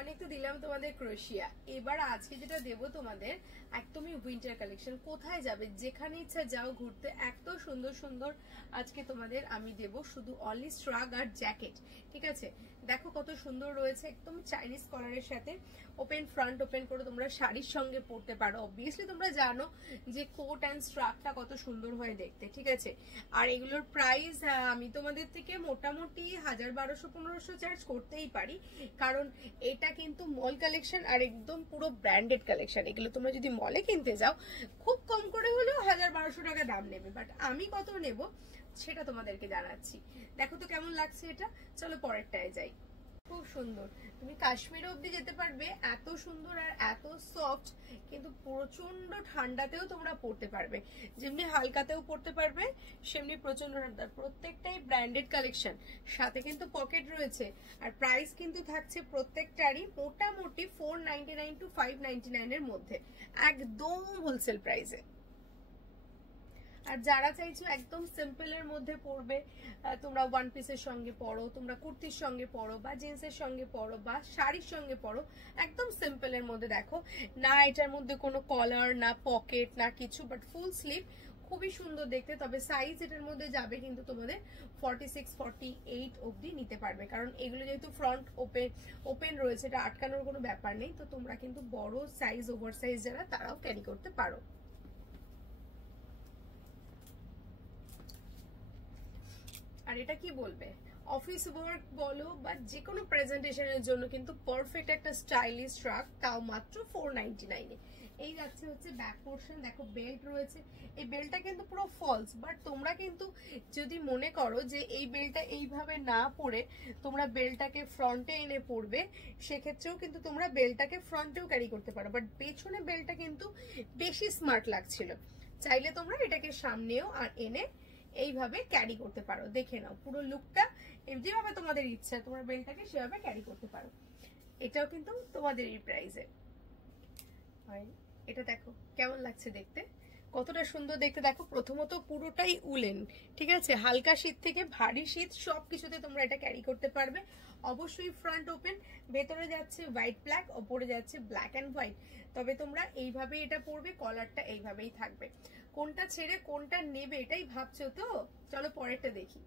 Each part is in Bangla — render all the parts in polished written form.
অনেক তো দিলাম তোমাদের ক্রোশিয়া। এবার আজকে যেটা দেবো তোমাদের একদমই উইন্টার কালেকশন। কোথায় যাবে, যেখানে ইচ্ছা যাও ঘুরতে, এত সুন্দর সুন্দর আজকে তোমাদের আমি দেবো শুধু অনলি স্ট্রাগ আর জ্যাকেট। ঠিক আছে, দেখো কত সুন্দর রয়েছে, একদম চাইনিজ কলারের সাথে ওপেন ফ্রন্ট ওপেন করে তোমরা শাড়ির সঙ্গে পরতে পারো। অবভিয়াসলি তোমরা জানো যে কোট অ্যান্ড স্ট্রাগটা কত সুন্দর হয় দেখতে। ঠিক আছে, আর এগুলোর প্রাইস আমি তোমাদের থেকে মোটামুটি 1000-1200-1500 চার্জ করতেই পারি, কারণ এটা কিন্তু মল কালেকশন আর একদম পুরো ব্র্যান্ডেড কালেকশন। এগুলো তোমরা যদি মলে কিনতে যাও খুব কম করে হলেও 1000-1200 টাকা দাম নেবে, বাট আমি কত নেব সেটা তোমাদেরকে জানাচ্ছি। দেখো তো কেমন লাগছে এটা। চলো পরেরটায় যাই। খুব সুন্দর, তুমি কাশ্মীর অব্দি যেতে পারবে, এত সুন্দর আর এত সফট, কিন্তু প্রচন্ড ঠান্ডাতেও তোমরা পরতে পারবে, যেমনি হালকাতেও পরতে পারবে সেমনি প্রচন্ড ঠান্ডা। প্রত্যেকটাই ব্র্যান্ডেড কালেকশন, সাথে কিন্তু পকেট রয়েছে, আর প্রাইস কিন্তু থাকছে প্রত্যেকটারই মোটামুটি 499 to 599 এর মধ্যে, একদম হোলসেল প্রাইসে। আর যারা চাইছো একদম সিম্পলের মধ্যে পরবে, তোমরা ওয়ান পিসের সঙ্গে পরো, তোমরা কুর্তির সঙ্গে পরো, বা জিন্সের সঙ্গে পরো, বা শাড়ির সঙ্গে পরো, একদম সিম্পলের মধ্যে দেখো না এটার মধ্যে কোনো কলার না পকেট না কিছু, বাট ফুল স্লিভ, খুবই সুন্দর দেখতে। তবে সাইজ এটার মধ্যে যাবে কিন্তু তোমাদের 46-48 অবধি নিতে পারবে, কারণ এগুলো যেহেতু ফ্রন্ট ওপেন রয়েছে, এটা আটকানোর কোনো ব্যাপার নেই, তো তোমরা কিন্তু বড় সাইজ ওভার সাইজ যারা তারাও ক্যারি করতে পারো। আর এটা কি বলবে, অফিস ওয়ার্ক বলো বা যে কোনো প্রেজেন্টেশনের জন্য কিন্তু পারফেক্ট একটা স্টাইলিশ ট্রাক, তাও মাত্র 499 এ। এই যাচ্ছে হচ্ছে ব্যাক পোর্শন, দেখো বেল্ট রয়েছে। এই বেল্টটা কিন্তু পুরো ফলস, বাট তোমরা কিন্তু যদি মনে করো যে এই বেল্টটা এইভাবে না পরে তোমরা বেল্টটাকে ফ্রন্টে এনে পরবে, সেক্ষেত্রেও কিন্তু তোমরা বেল্টটাকে ফ্রন্টেও ক্যারি করতে পারো, বাট পেছনে বেল্টটা কিন্তু বেশি স্মার্ট লাগছিল। চাইলে তোমরা এটাকে সামনেও আর এনে এইভাবে ক্যারি করতে পারো। দেখে নাও পুরো লুকটা, যেভাবে তোমাদের ইচ্ছা তোমরা বেল্টটাকে সেভাবে ক্যারি করতে পারো। এটাও কিন্তু তোমাদের এই প্রাইসে। এটা দেখো কেমন লাগছে দেখতে, কতটা সুন্দর দেখতে। দেখো প্রথমত পুরোটাই উলেন, ঠিক আছে, হালকা শীত থেকে ভারী শীত সবকিছুতে তোমরা এটা ক্যারি করতে পারবে। অবশ্যই ফ্রন্ট ওপেন, ভেতরে যাচ্ছে হোয়াইট ব্ল্যাক, ওপরে যাচ্ছে ব্ল্যাক অ্যান্ড হোয়াইট। তবে তোমরা এইভাবেই এটা পরবে, কলারটা এইভাবেই থাকবে। কোনটা ছেড়ে কোনটা নেবে এটাই ভাবছো তো, চলো পরেরটা দেখি।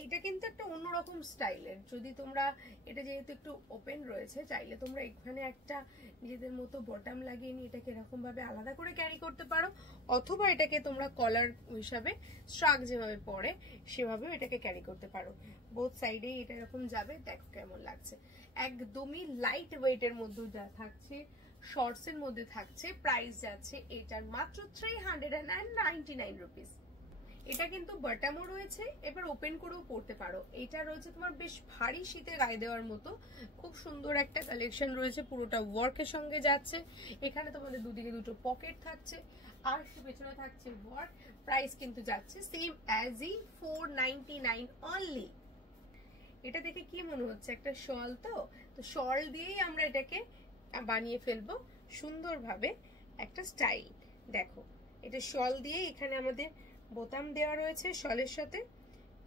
এইটা কিন্তু একটা অন্যরকম স্টাইলের, যদি তোমরা এটা যেহেতু একটু ওপেন রয়েছে, চাইলে তোমরা এখানে একটা নিজেদের মতো বটম লাগিয়ে নিয়ে এটাকে এরকম ভাবে আলাদা করে ক্যারি করতে পারো, অথবা এটাকে তোমরা কলার হিসাবে স্ট্রাক যেভাবে পরে সেভাবেও এটাকে ক্যারি করতে পারো। বোথ সাইডেই এটা এরকম যাবে, দেখো কেমন লাগছে। একদমই লাইট ওয়েটের মধ্যে যা থাকছে, শর্টস এর মধ্যে থাকছে। প্রাইস যাচ্ছে এটার মাত্র 399 রুপিস। এটা কিন্তু বটমও রয়েছে, এবার ওপেন করেও পরতে পারো। এটা রয়েছে তোমার বেশ ভারী শীতে গায়ে দেওয়ার মতো, খুব সুন্দর একটা কালেকশন রয়েছে, পুরোটা ওয়ার্কের সঙ্গে যাচ্ছে। এখানে তোমাদের দুদিকে দুটো পকেট থাকছে, আর পেছনে থাকছে ওয়ার্ক। প্রাইস কিন্তু যাচ্ছে সেম অ্যাজ ই 499 অনলি। এটা দেখে কি মনে হচ্ছে, একটা শল, তো শল দিয়েই আমরা এটাকে বানিয়ে ফেলবো সুন্দরভাবে একটা স্টাইল। দেখো এটা শল দিয়ে, এখানে আমাদের বোতাম দেওয়া রয়েছে শলের সাথে।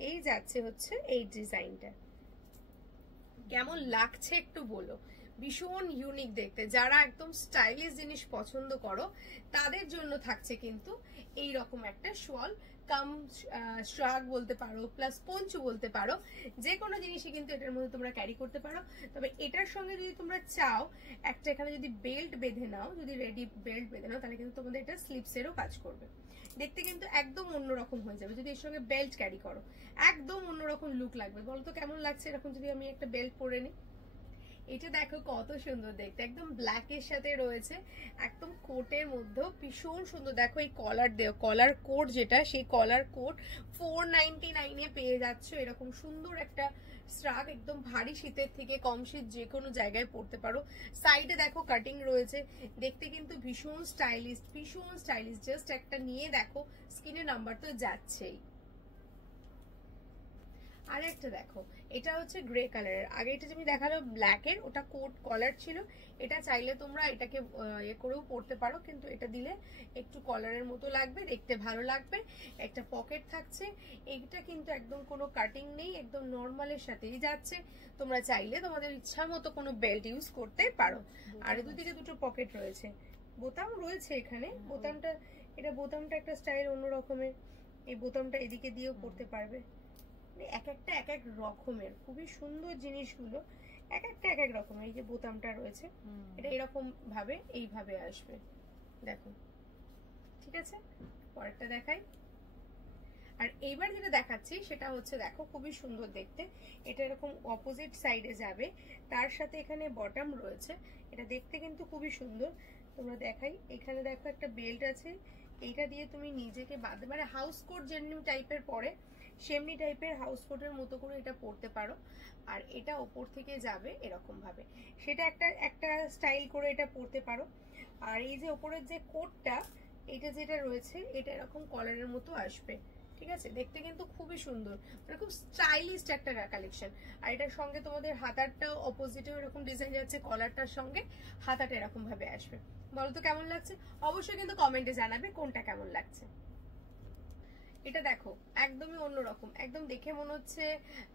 এই যাচ্ছে হচ্ছে এই ডিজাইনটা, কেমন লাগছে একটু বলো। ভীষণ ইউনিক দেখতে, যারা একদম স্টাইলিশ জিনিস পছন্দ করো তাদের জন্য থাকছে কিন্তু এই রকম একটা শল কাম শ্রাগ বলতে পারো, প্লাস পঞ্চু বলতে পারো, যে কোনো জিনিসই কিন্তু এটার মধ্যে তোমরা ক্যারি করতে পারো। তবে এটার সঙ্গে যদি তোমরা চাও একটা এখানে যদি বেল্ট বেঁধে নাও, যদি রেডি বেল্ট বেঁধে নাও, তাহলে কিন্তু তোমাদের এটা স্লিপসেরও কাজ করবে। দেখতে কিন্তু একদম অন্যরকম হয়ে যাবে যদি এর সঙ্গে বেল্ট ক্যারি করো, একদম অন্যরকম লুক লাগবে। বলতো কেমন লাগছে এরকম যদি আমি একটা বেল্ট পরে নিই। এটা দেখো কত সুন্দর দেখতে, একদম ব্ল্যাক এর সাথে রয়েছে, একদম কোটের মধ্যেও ভীষণ সুন্দর। দেখো এই কলার দেও, কলার কোট যেটা, সেই কলার কোট 499 এ পেয়ে যাচ্ছ। এরকম সুন্দর একটা স্ট্রাক, একদম ভারী শীতের থেকে কম শীত যে কোনো জায়গায় পরতে পারো। সাইডে দেখো কাটিং রয়েছে, দেখতে কিন্তু ভীষণ স্টাইলিশ, ভীষণ স্টাইলিশ। জাস্ট একটা নিয়ে দেখো, স্কিনের নাম্বার তো যাচ্ছেই। আর একটা দেখো, এটা হচ্ছে গ্রে কালারের, আগে এটা যেমনি দেখালো ব্ল্যাকের, ওটা কোট কলার ছিল। এটা চাইলে তোমরা এটাকে ইয়ে করেও পরতে পারো, কিন্তু এটা দিলে একটু কলারের মতো লাগবে, দেখতে ভালো লাগবে। একটা পকেট থাকছে, এইটা কিন্তু একদম কোনো কাটিং নেই, একদম নর্মালের সাথেই যাচ্ছে। তোমরা চাইলে তোমাদের ইচ্ছা মতো কোনো বেল্ট ইউজ করতে পারো। আর দুদিকে দুটো পকেট রয়েছে, বোতাম রয়েছে এখানে। বোতামটা, এটা বোতামটা একটা স্টাইল অন্য রকমের, এই বোতামটা এদিকে দিয়েও পরতে পারবে। এক একটা এক এক রকমের খুবই সুন্দর জিনিসগুলো, এক একটা এক এক রকমের। এই যে বোতামটা রয়েছে, এটা এরকম ভাবে এইভাবে আসবে, দেখো। ঠিক আছে, পরেরটা দেখাই। আর এইবার যেটা দেখাচ্ছি সেটা হচ্ছে দেখো খুবই সুন্দর দেখতে, এটা এরকম অপোজিট সাইডে যাবে, তার সাথে এখানে বটম রয়েছে। এটা দেখতে কিন্তু খুবই সুন্দর। তোমরা দেখাই, এখানে দেখো একটা বেল্ট আছে, এইটা দিয়ে তুমি নিজেকে বাঁধতে, মানে হাউস কোট যেমনি টাইপের পরে সেমনি টাইপের হাউস কোটের মতো করে এটা পরতে পারো। আর এটা ওপর থেকে যাবে এরকম ভাবে, সেটা একটা একটা স্টাইল করে এটা পরতে পারো। আর এই যে ওপরের যে কোটটা, এটা যেটা রয়েছে, এটা এরকম কলারের মতো আসবে। ঠিক আছে, দেখতে কিন্তু খুবই সুন্দর, মানে খুব স্টাইলিশ একটা কালেকশন। আর এটার সঙ্গে তোমাদের হাতারটাও অপোজিটেও এরকম ডিজাইন যাচ্ছে, কলারটার সঙ্গে হাতাটা এরকম ভাবে আসবে। বলো তো কেমন লাগছে? অবশ্যই কিন্তু কমেন্টে জানাবে কোনটা কেমন লাগছে। এটা দেখো একদমই অন্যরকম, একদম দেখে মনে হচ্ছে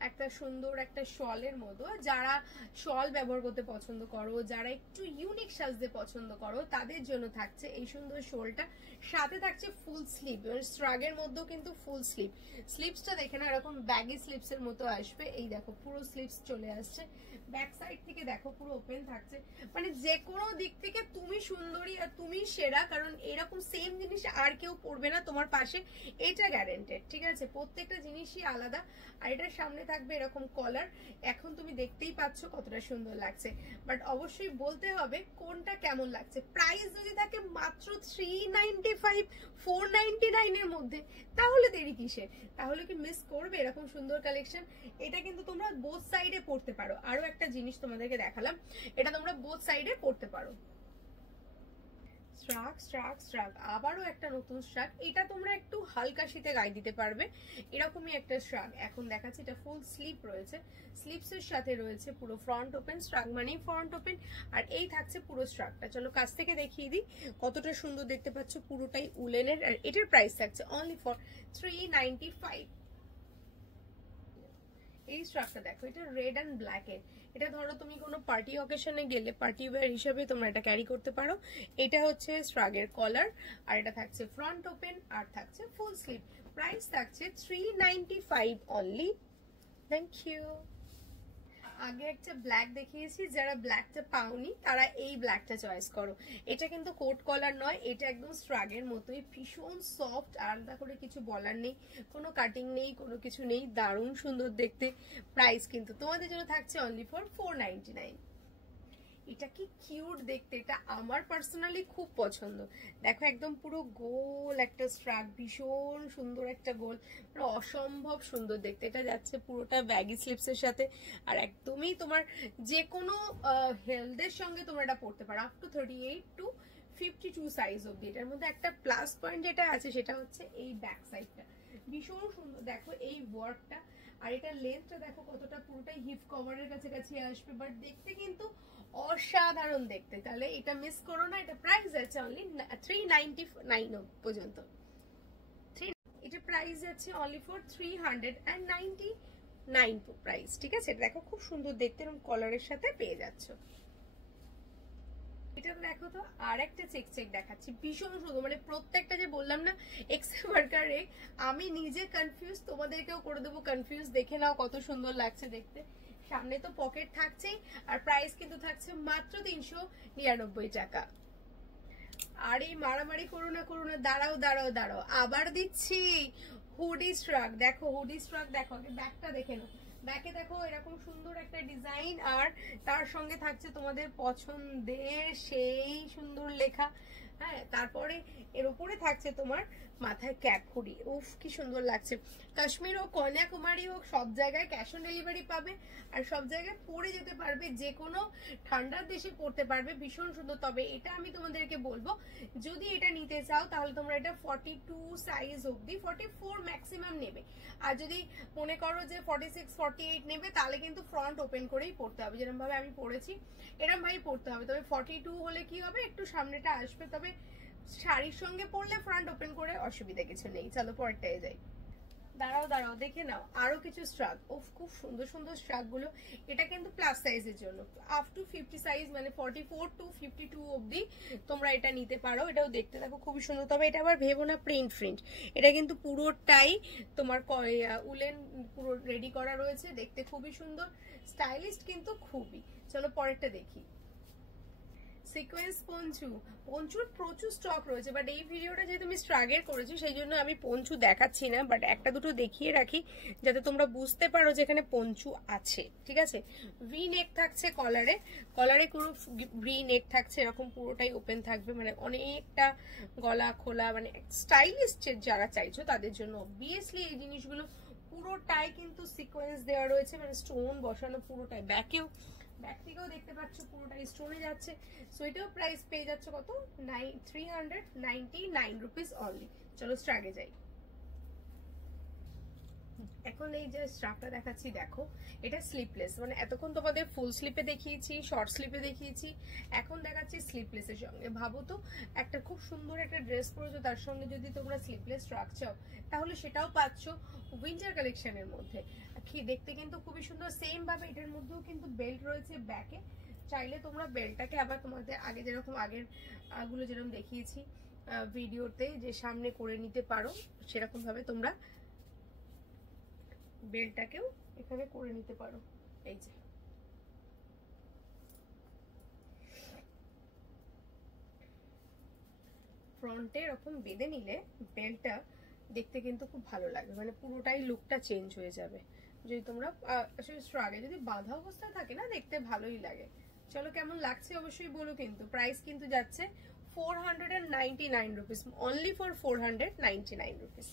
একটা সুন্দর একটা শলের মতো। যারা শল ব্যবহার করতে পছন্দ করো, যারা একটু ইউনিক সাজতে পছন্দ করো, তাদের জন্য থাকছে এই সুন্দর শোলটা। সাথে থাকছে ফুল স্লিভ, স্ট্রাগের মধ্যেও কিন্তু ফুল স্লিভ। স্লিভসটা দেখে না এরকম ব্যাগি স্লিভস এর মতো আসবে। এই দেখো পুরো স্লিভস চলে আসছে, ব্যাক সাইড থেকে দেখো পুরো ওপেন থাকছে। মানে যে কোনো দিক থেকে তুমি সুন্দরী আর তুমি সেরা, কারণ এরকম সেম জিনিস আর কেউ পরবে না তোমার পাশে, এটা গ্যারান্টেড। ঠিক আছে, প্রত্যেকটা জিনিসই আলাদা। আর এটার সামনে থাকবে এরকম কলার। এখন তুমি দেখতেই পাচ্ছ কতটা সুন্দর লাগছে, বাট অবশ্যই বলতে হবে কোনটা কেমন লাগছে। প্রাইস যদি থাকে মাত্র 395, 499 এর মধ্যে, তাহলে দেরি কিসের? তাহলে কি মিস করবে এরকম সুন্দর কালেকশন? এটা কিন্তু তোমরা বোথ সাইডে পড়তে পারো। আরো একটা জিনিস তোমাদেরকে দেখালাম, এটা তোমরা বোথ সাইডে পড়তে পারো। স্ট্রাক স্ট্রাক স্ট্রাক, আবারও একটা নতুন স্ট্রাক। এটা তোমরা একটু হালকা শীতে গায়ে দিতে পারবে, এরকমই একটা স্ট্রাক এখন দেখাচ্ছি। এটা ফুল স্লিপ রয়েছে, স্লিপস এর সাথে রয়েছে পুরো ফ্রন্ট ওপেন। স্ট্রাক মানেই ফ্রন্ট ওপেন। আর এই থাকছে পুরো স্ট্রাকটা, চলো কাছ থেকে দেখিয়ে দিই কতটা সুন্দর দেখতে পাচ্ছ। পুরোটাই উলেনের। আর এটার প্রাইস থাকছে অনলি ফর 395। এই স্ট্রাকটা দেখো, এটা রেড অ্যান্ড ব্ল্যাক এর। এটা ধরো তুমি কোনো পার্টি অকেশনে গেলে পার্টি ওয়্যার হিসেবে তোমরা এটা ক্যারি করতে পারো। এটা হচ্ছে স্ট্রাগের কলার, আর এটা থাকছে ফ্রন্ট ওপেন, আর থাকছে ফুল স্লিভ। প্রাইস থাকছে 395 অনলি। Thank you. আগে একটা ব্ল্যাক দেখিয়েছি, যারা ব্ল্যাকটা পাওনি তারা এই ব্ল্যাকটা চয়েস করো। এটা কিন্তু কোট কলার নয়, এটা একদম স্ট্রাগের মতোই, ভীষণ সফট, আলাদা করে কিছু বলার নেই, কোনো কাটিং নেই, কোনো কিছু নেই, দারুণ সুন্দর দেখতে। প্রাইস কিন্তু তোমাদের জন্য থাকছে অনলি ফর 499। এটা কি কিউট দেখতে, এটা আমার পার্সোনালি খুব পছন্দ। দেখো একদম পুরো গোল একটা স্ট্রাক, ভীষণ সুন্দর একটা গোল, মানে অসম্ভব সুন্দর দেখতে। এটা যাচ্ছে পুরোটা ব্যাগি স্লিপস এর সাথে, আর একদমই তোমার যে কোনো হেলথের সঙ্গে তোমরা এটা পড়তে পারো, আপ টু 38 to 52 সাইজ অব্দি। এটার মধ্যে একটা প্লাস পয়েন্ট যেটা আছে সেটা হচ্ছে এই ব্যাক সাইডটা ভীষণ সুন্দর। দেখো এই ওয়ার্কটা, আর এটা লেন্থটা দেখো কতটা, পুরোটাই হিপ কভারের কাছাকাছি আসবে, বাট দেখতে কিন্তু অসাধারণ দেখতে। তাহলে এটা মিস করো না। এটা প্রাইস আছে অনলি 399 পর্যন্ত। এটা প্রাইস আছে অনলি ফর 399 প্রাইস। ঠিক আছে, এটা দেখো খুব সুন্দর দেখতে, এরকম কলারের সাথে পেয়ে যাচ্ছ। এটা দেখো তো, আর একটা চেক চেক দেখাচ্ছি, ভীষণ সুন্দর। মানে প্রত্যেকটা যে বললাম না এক্সেল ওয়ার্কারে, আমি নিজে কনফিউজ, তোমাদেরকেও করে দেবো কনফিউজ। দেখে নাও কত সুন্দর লাগছে দেখতে। সামনে তো পকেট থাকছেই, আর প্রাইস কিন্তু থাকছে মাত্র 399 টাকা। আর এই মারামারি করো না, দাঁড়াও দাঁড়াও দাঁড়াও, আবার দিচ্ছি হুডি স্ট্রাক। দেখো হুডি স্ট্রাক দেখো, আগে ব্যাকটা দেখে নাও। ব্যাকে দেখো এরকম সুন্দর একটা ডিজাইন, আর তার সঙ্গে থাকছে তোমাদের পছন্দের সেই সুন্দর লেখা। হ্যাঁ, তারপরে এর উপরে থাকছে তোমার মাথায় ক্যাপ হুডি, উফ কি সুন্দর লাগছে। কাশ্মীর হোক, কন্যাকুমারী হোক, সব জায়গায় ক্যাশ অন ডেলিভারি পাবে, আর সব জায়গায় পরে যেতে পারবে, যে কোনো ঠান্ডার দেশে পড়তে পারবে, ভীষণ সুন্দর। তবে এটা আমি তোমাদেরকে বলবো, যদি এটা নিতে চাও তাহলে তোমরা এটা 42 সাইজ অবধি, 44 ম্যাক্সিমাম নেবে। আর যদি মনে করো যে 46 48 নেবে, তাহলে কিন্তু ফ্রন্ট ওপেন করেই পড়তে হবে, যেরকম ভাবে আমি পড়েছি এরকম ভাবে পড়তে হবে। তবে 42 হলে কি হবে, একটু সামনেটা আসবে, তবে শাড়ির সঙ্গে পরলে ফ্রন্ট ওপেন করে অসুবিধা কিছু নেই। চলো পরটায় যাই। দাঁড়াও দাঁড়াও, দেখে নাও আরো কিছু স্ট্রাক, ওফ খুব সুন্দর সুন্দর স্ট্রাক গুলো। এটা কিন্তু প্লাস সাইজের জন্য, আপ টু 50 সাইজ, মানে 44 টু 52 অবধি তোমরা এটা নিতে পারো। এটাও দেখতে দেখো খুবই সুন্দর। তবে এটা আবার ভেবো না প্রিন্ট, এটা কিন্তু পুরোটাই তোমার উলেন পুরো রেডি করা রয়েছে, দেখতে খুবই সুন্দর, স্টাইলিশ কিন্তু খুবই। চলো পরেরটা দেখি। সিকোয়েন্স পঞ্চুর প্রচুর স্টক রয়েছে, বাট এই ভিডিওটা যেহেতু আমি স্ট্রাগেল করেছি সেই জন্য আমি পঞ্চু দেখাচ্ছি না, বাট একটা দুটো দেখিয়ে রাখি যাতে তোমরা বুঝতে পারো যে এখানে পঞ্চু আছে। ঠিক আছে, ভি নেক থাকছে কলারে পুরো ভি নেক থাকছে, এরকম পুরোটাই ওপেন থাকবে, মানে অনেকটা গলা খোলা, মানে স্টাইলিশ যারা চাইছো তাদের জন্য অবভিয়াসলি এই জিনিসগুলো। পুরোটাই কিন্তু সিকোয়েন্স দেওয়া রয়েছে, মানে স্টোন বসানো পুরোটাই। ব্যাক থেকেও দেখতে পাচ্ছ পুরোটাই স্টোনে যাচ্ছে। সো এটাও প্রাইস পেয়ে যাচ্ছে কত, 399 রুপিস অনলি। চলো স্ট্রাগে যাই। এখন এই যে স্ট্রাপটা দেখাচ্ছি দেখো, এটা স্লিপলেস, মানে এতক্ষণ তোমাদের ফুল স্লিপে দেখিয়েছি, শর্ট স্লিপে দেখিয়েছি, এখন দেখাচ্ছি স্লিপলেসের সঙ্গে। ভাবো তো একটা খুব সুন্দর একটা ড্রেস পরেছো, তার সঙ্গে যদি তোমরা স্লিপলেস ট্রাক চাও তাহলে সেটাও পাচ্ছ উইন্টার কালেকশনের মধ্যে। দেখতে কিন্তু খুবই সুন্দর। সেম ভাবে এটার মধ্যেও কিন্তু বেল্ট রয়েছে ব্যাকে, চাইলে তোমরা বেল্টটাকে আবার তোমাদের আগে যেরকম আগের গুলো যেরকম দেখিয়েছি ভিডিওতে যে সামনে করে নিতে পারো, সেরকম ভাবে তোমরা বেল্টটাকেও এখানে করে নিতে পারো। এই যে ফ্রন্টে এরকম বেঁধে নিলে বেল্টটা দেখতে কিন্তু খুব ভালো লাগে, মানে পুরোটাই লুকটা চেঞ্জ হয়ে যাবে। যদি তোমরা আগে যদি বাঁধা অবস্থায় থাকে না, দেখতে ভালোই লাগে। চলো কেমন লাগছে অবশ্যই বলো। কিন্তু প্রাইস কিন্তু যাচ্ছে 499 রুপিস, অনলি ফর 499 রুপিস।